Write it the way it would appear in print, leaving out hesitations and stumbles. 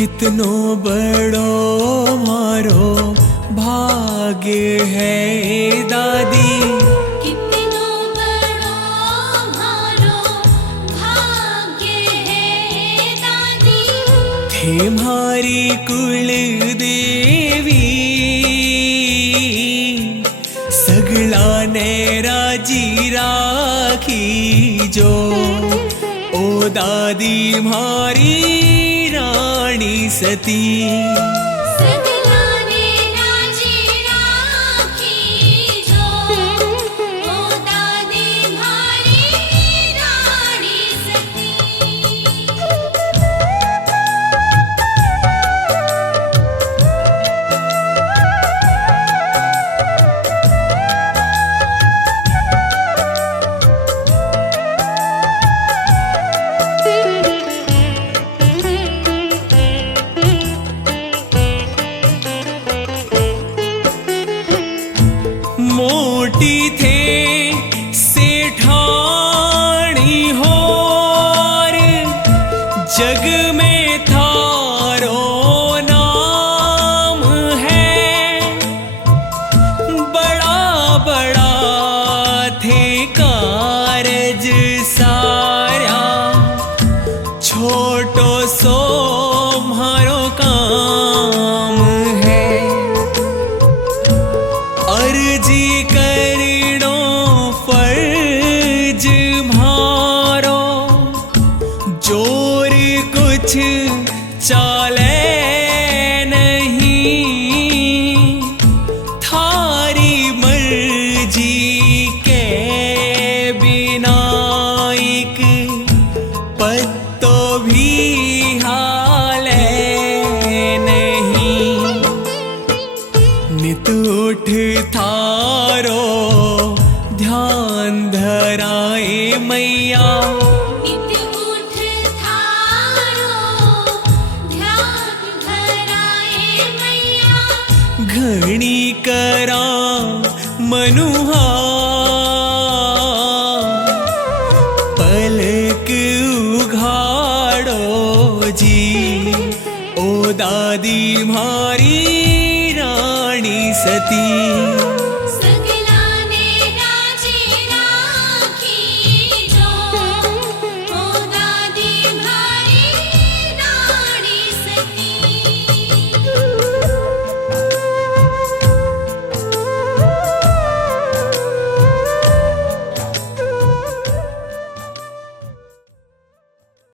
कितनो बड़ो मारो भाग्य है दादी, कितनो बड़ो मारो भाग्य है दादी। थे मारी कुल देवी सगला ने राजी राखी जो। ओ दादी मारी रानी सती, सगला ने राजी राखी जो। ओ दादी मारी रानी सती। मोटी थे सेठानी होर, जग में थारो नाम है। बड़ा बड़ा थे कारज सारा, छोटो सो म्हारो काम है। अर्जी करिणो फर्ज म्हारो, जोर कुछ चाले नहीं। थारी मर्जी के बिना एक पत्तो भी हाले नहीं। नित उठ थारो ध्यान धराए मैया, नित उठ थारो ध्यान धराए मैया। घणी करा मनुहा पलक उघाड़ो जी। ओ दादी मारी रानी सती।